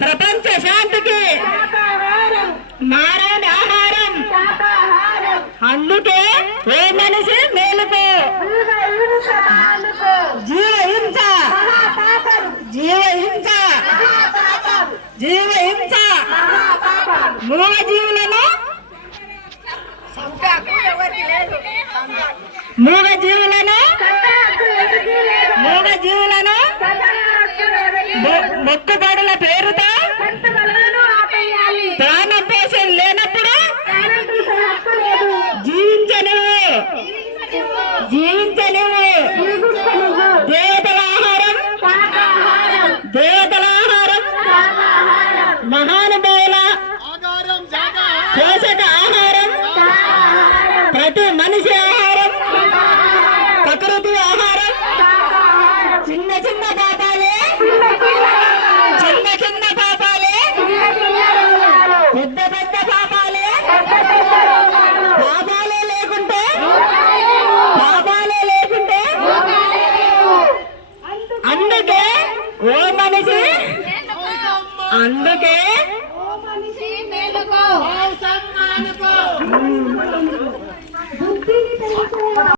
ప్రపంచ శాంతికి మారని ఆహారం. అందుకే ఏ మనిషి మేలుకో జీవహింస జీవహింస జీవహింస మూగ జీవులను మూగ జీవులను మూగ జీవులను మొక్కుబడుల పేరుతో ప్రాణం పోషణ లేనప్పుడు జీవించనివ్వు జీవించనివ్వు. దేవతల ఆహారం దేవతల ఆహారం మహానుభావుల పోషక ఆహారం ప్రతి మనిషి ఆహారం ప్రకృతి ఆహారం. చిన్న చిన్న పాపాలే చిన్న చిన్న పాపాలే పెద్ద పెద్ద పాపాలే పాపాలే లేకుంటే పాపాలే లేకుంటే. అందుకే ఓ మనిషి అందుకే